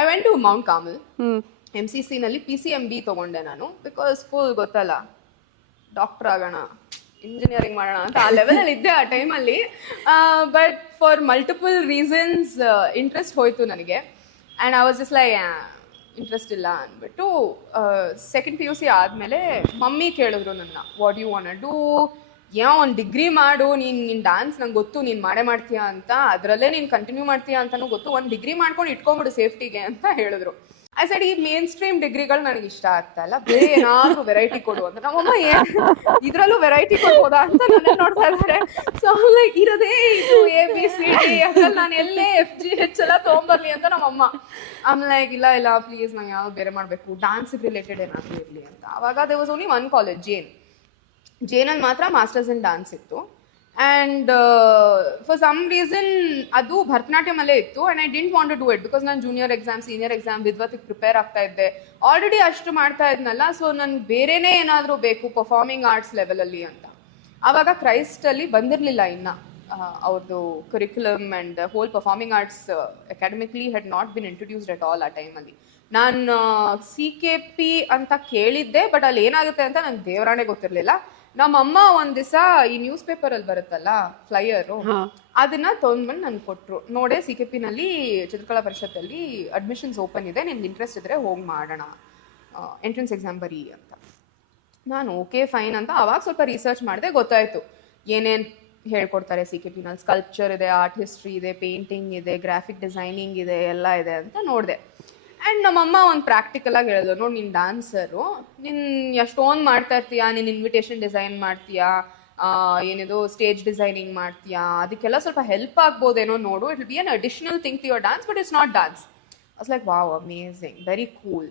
I went to Mount Carmel. MCC ನಲ್ಲಿ PCMB ತಗೊಂಡೆ ನಾನು, ಬಿಕಾಸ್ ಫುಲ್ ಗೊತ್ತಲ್ಲ, ಡಾಕ್ಟರ್ ಆಗೋಣ, ಇಂಜಿನಿಯರಿಂಗ್ ಮಾಡೋಣ ಅಂತ ಆ ಲೆವೆಲಲ್ಲಿ ಇದ್ದೆ ಆ ಟೈಮಲ್ಲಿ. But for multiple reasons interest ಹೋಯ್ತು ನನಗೆ. And I was just like interest ಇಲ್ಲ ಅಂದ್ಬಿಟ್ಟು ಸೆಕೆಂಡ್ PUC ಆದಮೇಲೆ ಮಮ್ಮಿ ಕೇಳಿದ್ರು ನನ್ನ, ವಾಟ್ ಯು ವಾಂಟ್ ಡೂ, ಏನೋ ಒಂದು ಡಿಗ್ರಿ ಮಾಡು, ನಿನ್ನ ಡ್ಯಾನ್ಸ್ ನಂಗೆ ಗೊತ್ತು ನೀನು ಮಾಡೇ ಮಾಡ್ತೀಯಾ ಅಂತ, ಅದರಲ್ಲೇ ನೀನು ಕಂಟಿನ್ಯೂ ಮಾಡ್ತೀಯಾ ಅಂತಲೂ ಗೊತ್ತು, ಒಂದು ಡಿಗ್ರಿ ಮಾಡ್ಕೊಂಡು ಇಟ್ಕೊಂಬಿಡು ಸೇಫ್ಟಿಗೆ ಅಂತ ಹೇಳಿದ್ರು. ಐ ಸೈಡ್ ಈ ಮೇನ್ ಸ್ಟ್ರೀಮ್ ಡಿಗ್ರಿಗಳು ನನಗೆ ಇಷ್ಟ ಆಗ್ತಾ ಇಲ್ಲ, ಬೇರೆ ಏನಾದ್ರು ವೆರೈಟಿ ಕೊಡು ಅಂತ. ನಮ್ಮಮ್ಮ ಇದ್ರಲ್ಲೂ ವೆರೈಟಿ ಕೊಡ್ಬೋದಾ ಅಂತ ನನ್ನ ನೋಡ್ತಾ ಇದ್ದಾರೆ. ಸೊ ಲೈಕ್ ಇರೋದೇ ಇದು ABCD, ಅದ್ರಲ್ಲಿ ನಾನು ಎಲ್ಲೇ FGH ಎಲ್ಲ ತೊಗೊಂಬರ್ಲಿ ಅಂತ ನಮ್ಮಮ್ಮ. ಆಮೇಲೆ ಲೈಕ್ ಇಲ್ಲ ಪ್ಲೀಸ್ ನಂಗೆ ಯಾವ್ದು ಬೇರೆ ಮಾಡಬೇಕು, ಡ್ಯಾನ್ಸಿಗೆ ರಿಲೇಟೆಡ್ ಏನಾದರೂ ಇರಲಿ ಅಂತ. ಅವಾಗ they was only one college, ಜೇನಲ್ಲಿ ಮಾತ್ರ ಮಾಸ್ಟರ್ಸ್ ಇನ್ ಡ್ಯಾನ್ಸ್ ಇತ್ತು. ಆ್ಯಂಡ್ ಫಾರ್ ಸಮ್ ರೀಸನ್ ಅದು ಭರತನಾಟ್ಯಮಲ್ಲೇ ಇತ್ತು. And I didn't want to do it because ನಾನು ಜೂನಿಯರ್ ಎಕ್ಸಾಮ್, ಸೀನಿಯರ್ ಎಕ್ಸಾಮ್, ವಿದ್ವತ್ತಿಗೆ ಪ್ರಿಪೇರ್ ಆಗ್ತಾ ಇದ್ದೆ, ಆಲ್ರೆಡಿ ಅಷ್ಟು ಮಾಡ್ತಾ ಇದ್ನಲ್ಲ. ಸೊ ನನ್ಗೆ ಬೇರೆನೇ ಏನಾದರೂ ಬೇಕು ಪರ್ಫಾರ್ಮಿಂಗ್ ಆರ್ಟ್ಸ್ ಲೆವೆಲಲ್ಲಿ ಅಂತ. ಆವಾಗ ಕ್ರೈಸ್ಟಲ್ಲಿ ಬಂದಿರಲಿಲ್ಲ ಇನ್ನು ಅವ್ರದ್ದು curriculum and whole performing arts academically had not been introduced at all ಆ ಟೈಮಲ್ಲಿ. ನಾನು CKP ಅಂತ ಕೇಳಿದ್ದೆ, ಬಟ್ ಅಲ್ಲಿ ಏನಾಗುತ್ತೆ ಅಂತ ನಂಗೆ ದೇವರಾಣೆ ಗೊತ್ತಿರಲಿಲ್ಲ. ನಮ್ಮಮ್ಮ ಒಂದ್ ದಿವಸ ಈ ನ್ಯೂಸ್ ಪೇಪರ್ ಅಲ್ಲಿ ಬರುತ್ತಲ್ಲ ಫ್ಲೈಯರು, ಅದನ್ನ ತೊಗೊಂಡ್ಬಂದು ನನ್ಗೆ ಕೊಟ್ರು. ನೋಡೆ CKP ನಲ್ಲಿ ಚಿತ್ರಕಲಾ ಪರಿಷತ್ತಲ್ಲಿ ಅಡ್ಮಿಷನ್ಸ್ ಓಪನ್ ಇದೆ, ನಿನ್ಗೆ ಇಂಟ್ರೆಸ್ಟ್ ಇದ್ರೆ ಹೋಗಿ ಮಾಡೋಣ, ಎಂಟ್ರೆನ್ಸ್ ಎಕ್ಸಾಮ್ ಬರೀ ಅಂತ. ನಾನು ಓಕೆ ಫೈನ್ ಅಂತ ಅವಾಗ ಸ್ವಲ್ಪ ರಿಸರ್ಚ್ ಮಾಡಿದೆ, ಗೊತ್ತಾಯ್ತು ಏನೇನು ಹೇಳ್ಕೊಡ್ತಾರೆ CKP ನಲ್ಲಿ. ಸ್ಕಲ್ಪ್ಚರ್ ಇದೆ, ಆರ್ಟ್ ಹಿಸ್ಟ್ರಿ ಇದೆ, ಪೇಂಟಿಂಗ್ ಇದೆ, ಗ್ರಾಫಿಕ್ ಡಿಸೈನಿಂಗ್ ಇದೆ, ಎಲ್ಲ ಇದೆ ಅಂತ ನೋಡಿದೆ. ಆ್ಯಂಡ್ ನಮ್ಮಮ್ಮ ಒಂದು ಪ್ರಾಕ್ಟಿಕಲ್ ಆಗಿ ಹೇಳಿದ್ರು, ನೋಡಿ ನೀನು ಡ್ಯಾನ್ಸರು, ನೀನು ಎಷ್ಟೊಂದು ಮಾಡ್ತಾ ಇರ್ತೀಯಾ, ನೀನು ಇನ್ವಿಟೇಷನ್ ಡಿಸೈನ್ ಮಾಡ್ತೀಯಾ, ಏನಿದು ಸ್ಟೇಜ್ ಡಿಸೈನಿಂಗ್ ಮಾಡ್ತೀಯಾ, ಅದಕ್ಕೆಲ್ಲ ಸ್ವಲ್ಪ ಹೆಲ್ಪ್ ಆಗ್ಬೋದೇನೋ ನೋಡು, it will be an additional thing to your dance, but it's not dance. I was like wow, amazing, very cool.